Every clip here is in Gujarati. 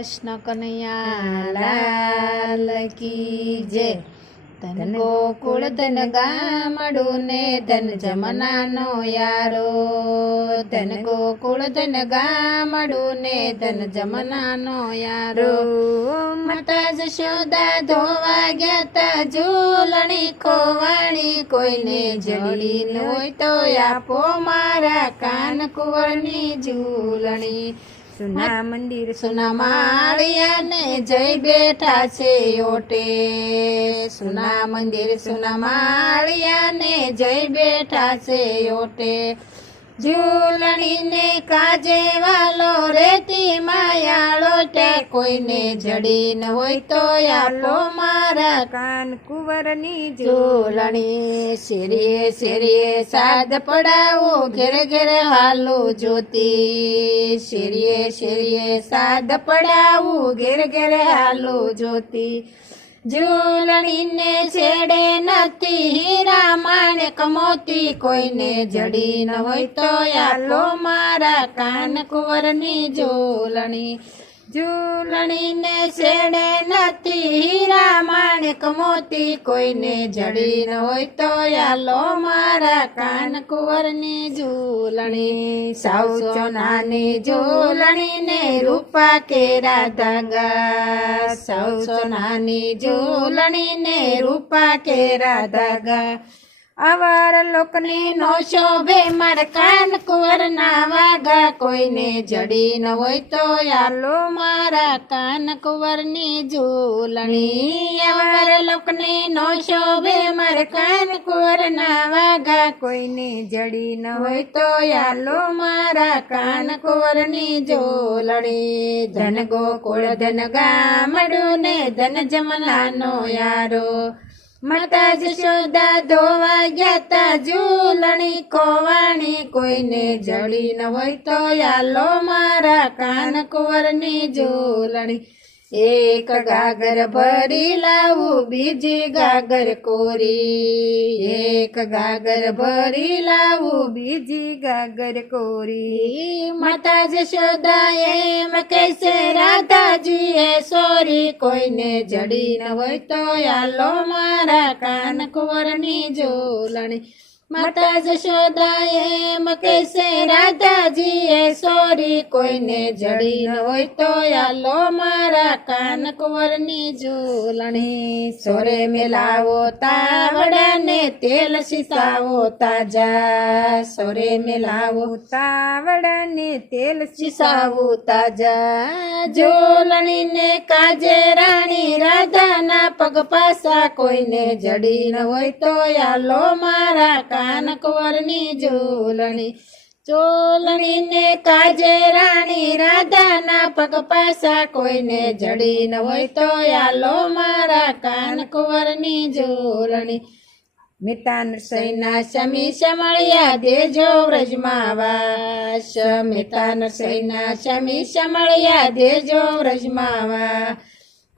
કૃષ્ણ કનૈયા લાલ કી જય। ધન ગોકુળ ધન ગામડું ને ધન જમનાનો યારો, ધન ગોકુળ ધન ગામડું ને ધન જમનાનો યારો। માતા જશોદા ધોવા ગયા તા ઝૂલણી ખોવાણી, કોઈને જડી ન હોય તો આપો મારા કાન કુંવરની ઝૂલણી। સુના મંદિર સુના માળિયા ને જય બેઠા છે ઓટે, સુના મંદિર સુના માળિયા ને જય બેઠા છે ઓટે। ઝૂલણી ને કાજે વાલો રેતી માયાળો, ત્યાં કોઈને જડી ન હોય તો આપો મારા કાન કુંવરની ઝૂલણી। શેરીએ શેરીએ સાદ પડાવો, ઘેર ઘેર હાલો જોતી, શેરીએ શેરીએ સાદ પડાવું, ઘેર ઘેર હાલો જોતી। ઝૂલણી ને છેડે નથી હીરા માણેક મોતી, કોઈને જડી ન હોય તો આલો મારા કાન કુંવરની ઝૂલણી। ઝૂલણી ને છેડે નથી હીરા માણેક મોતી, કોઈને જડી ન હોય તો આલો મારા કાન કુંવરની ઝૂલણી। સાવ સોનાની ઝૂલણી ને રૂપા કેરા ધાગા, સાવ સોનાની ઝૂલણી ને રૂપા કેરા ધાગા। અવાર લોકની નો શોભે મારા કાન કુંવરના વાગા, કોઈને જડી ન હોય તો આલો મારા કાન કુંવરની ઝૂલણી। અવાર લોકની નો શોભે મારા કાન કુંવરના વાગા, કોઈને જડી ન હોય તો આલો મારા કાન કુંવરની ઝૂલણી। ધન ગોકુળ ધન ગામડું ને ધન જમનાનો યારો, માતા જશોદા ધોવા ગયા તા ઝૂલણી ખોવાણી, કોઈને જડી ન હોય તો આલો મારા કાન કુંવરની ઝૂલણી। એક ગાગર ભરી લાવું બીજી ગાગર કોરી, એક ગાગર ભરી લાવું બીજી ગાગર કોરી। માતા જશોદા એમ કહેશે રાધાજી એ સોરી, કોઈને જડી ન હોય તો આલો મારા કાન કુંવરની ઝૂલણી। માતા જશોદા એમ કહેશે રાધાજી એ સોરી, કોઈને જડી ન હોય તો આલો મારા કાન કુંવરની ઝૂલણી। સોરે મેલાવો તાવડા ને તેલ સીસાવો તાજા, સોરે મેલાવો તાવડા ને તેલ સીસાવો તાજા। ઝૂલણી ને કાજે રાણી રાધાના પગ પાસા, કોઈને જડી ન હોય તો આલો મારા કાન કુંવરની ઝૂલણી। ઝૂલણી ને કાજે રાણી રાધાના પગ પાસા, કોઈને જડી ન હોય તો આલો મારા કાન કુંવરની ઝૂલણી। મિતા નરસૈના શમી શમળિયા દેજો વ્રજમાં વાસ, મિતા નરસૈના શમી શમળિયા દેજો વ્રજમાં વાસ।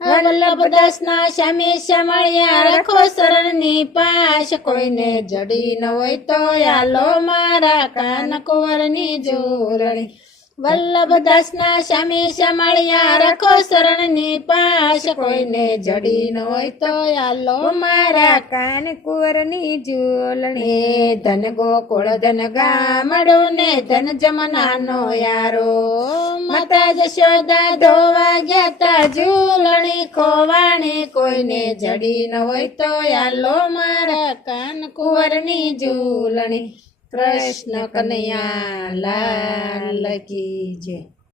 વલ્લભદાસના શમી શમળિયા રાખો શરણની પાશ, કોઈને જડી ન હોય તો આલો મારા કાન કુંવરની ઝૂલણી। વલ્લભદાસના શમી શમળિયા રાખો શરણની પાશ, કોઈને જડી ન હોય તો આલો મારા કાન કુંવરની ઝૂલણી। ધન ગોકુળ ધન ગામડું ને ધન જમનાનો યારો, માતા જશોદા ધોવા ગયા તા ઝૂલણી ખોવાણી, કોઈને જડી ન હોય તો આલો મારા કાન કુંવરની ઝૂલણી। કૃષ્ણ કનૈયા લાલ કી જય।